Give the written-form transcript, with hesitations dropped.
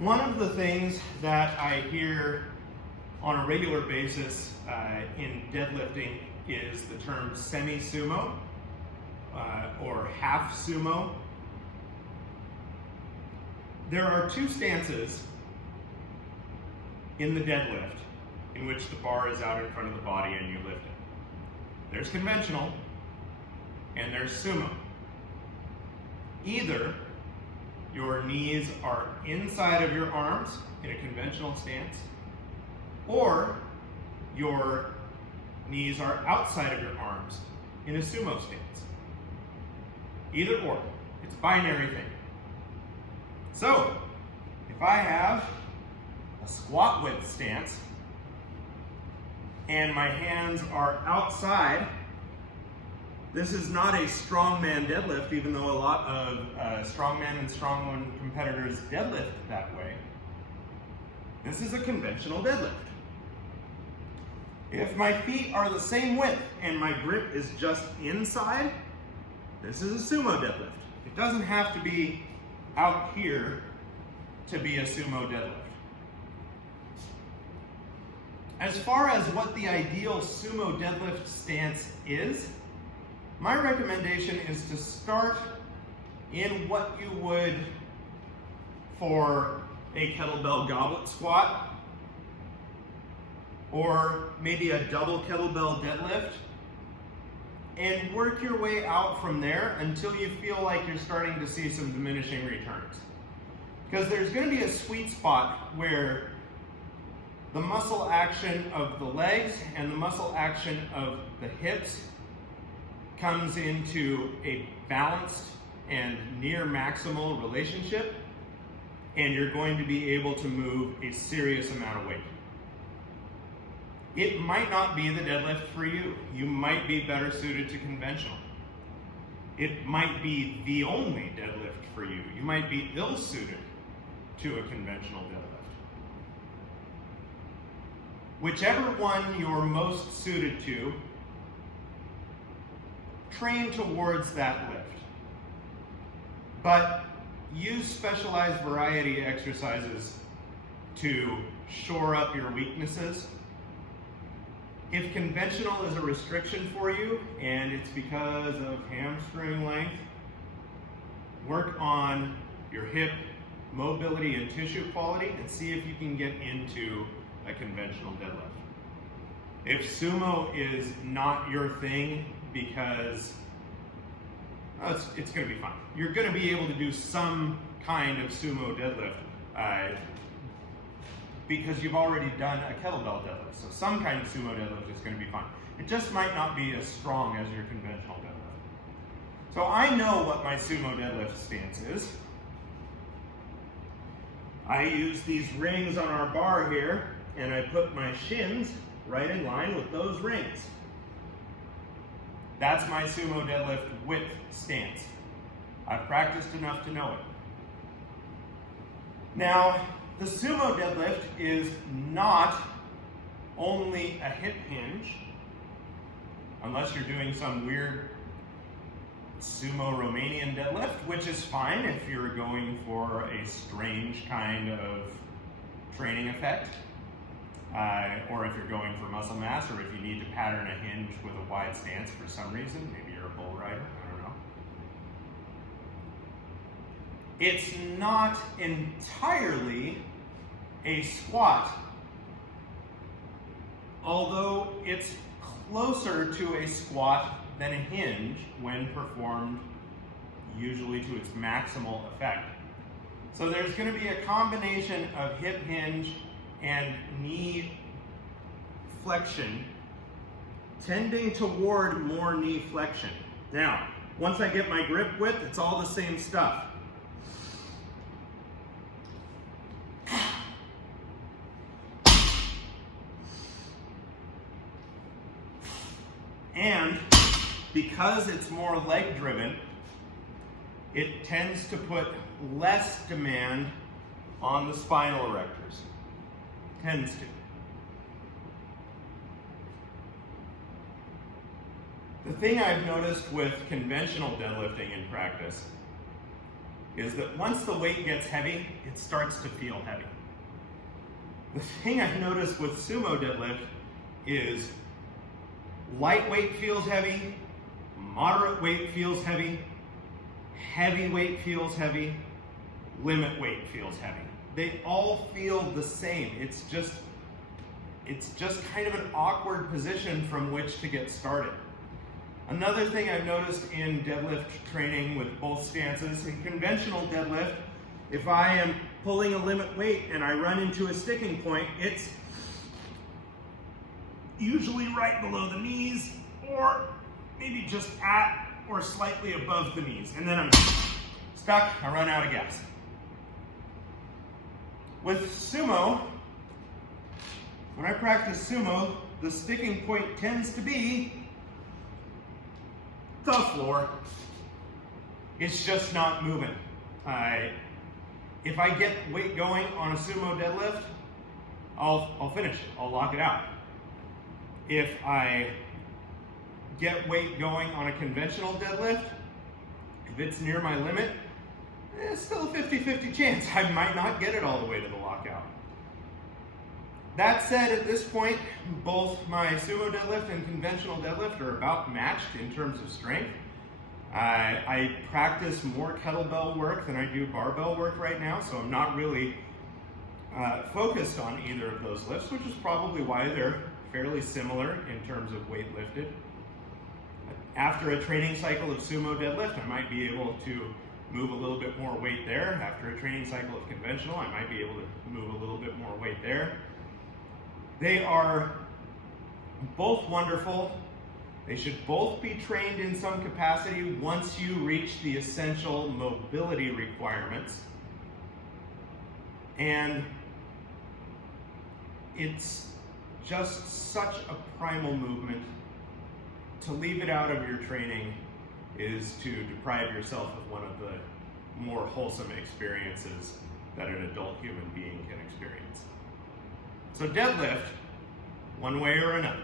One of the things that I hear on a regular basis in deadlifting is the term semi-sumo or half sumo. There are two stances in the deadlift in which the bar is out in front of the body and you lift it. There's conventional and there's sumo. Either your knees are inside of your arms in a conventional stance, or your knees are outside of your arms in a sumo stance. Either or. It's a binary thing. So, if I have a squat width stance and my hands are outside, this is not a strongman deadlift, even though a lot of strongman and strongwoman competitors deadlift that way. This is a conventional deadlift. If my feet are the same width and my grip is just inside, this is a sumo deadlift. It doesn't have to be out here to be a sumo deadlift. As far as what the ideal sumo deadlift stance is, my recommendation is to start in what you would for a kettlebell goblet squat, or maybe a double kettlebell deadlift, and work your way out from there until you feel like you're starting to see some diminishing returns. Because there's going to be a sweet spot where the muscle action of the legs and the muscle action of the hips comes into a balanced and near maximal relationship, and you're going to be able to move a serious amount of weight. It might not be the deadlift for you. You might be better suited to conventional. It might be the only deadlift for you. You might be ill-suited to a conventional deadlift. Whichever one you're most suited to, train towards that lift. But use specialized variety exercises to shore up your weaknesses. If conventional is a restriction for you and it's because of hamstring length, work on your hip mobility and tissue quality and see if you can get into a conventional deadlift. If sumo is not your thing because it's going to be fine. You're going to be able to do some kind of sumo deadlift because you've already done a kettlebell deadlift. So some kind of sumo deadlift is going to be fine. It just might not be as strong as your conventional deadlift. So I know what my sumo deadlift stance is. I use these rings on our bar here, and I put my shins right in line with those rings. That's my sumo deadlift width stance. I've practiced enough to know it. Now, the sumo deadlift is not only a hip hinge, unless you're doing some weird sumo Romanian deadlift, which is fine if you're going for a strange kind of training effect, or if you're going for muscle mass, or if you need to pattern a hinge with a wide stance for some reason. Maybe you're a bull rider, I don't know. It's not entirely a squat, although it's closer to a squat than a hinge when performed usually to its maximal effect. So there's going to be a combination of hip hinge and knee flexion tending toward more knee flexion. Now, once I get my grip width, it's all the same stuff. And because it's more leg driven, it tends to put less demand on the spinal erectors. Tends to. The thing I've noticed with conventional deadlifting in practice is that once the weight gets heavy, it starts to feel heavy. The thing I've noticed with sumo deadlift is lightweight feels heavy, moderate weight feels heavy, heavy weight feels heavy, limit weight feels heavy. They all feel the same. It's just kind of an awkward position from which to get started. Another thing I've noticed in deadlift training with both stances, in conventional deadlift, if I am pulling a limit weight and I run into a sticking point, it's usually right below the knees, or maybe just at or slightly above the knees. And then I'm stuck, I run out of gas. With sumo, when I practice sumo, the sticking point tends to be the floor. It's just not moving. If I get weight going on a sumo deadlift, I'll finish it, I'll lock it out. If I get weight going on a conventional deadlift, if it's near my limit, it's still a 50-50 chance I might not get it all the way to the lockout. That said, at this point, both my sumo deadlift and conventional deadlift are about matched in terms of strength. I practice more kettlebell work than I do barbell work right now, so I'm not really focused on either of those lifts, which is probably why they're fairly similar in terms of weight lifted. After a training cycle of sumo deadlift, I might be able to move a little bit more weight there. After a training cycle of conventional, I might be able to move a little bit more weight there. They are both wonderful. They should both be trained in some capacity once you reach the essential mobility requirements. And it's just such a primal movement. To leave it out of your training is to deprive yourself of one of the more wholesome experiences that an adult human being can experience. So deadlift, one way or another.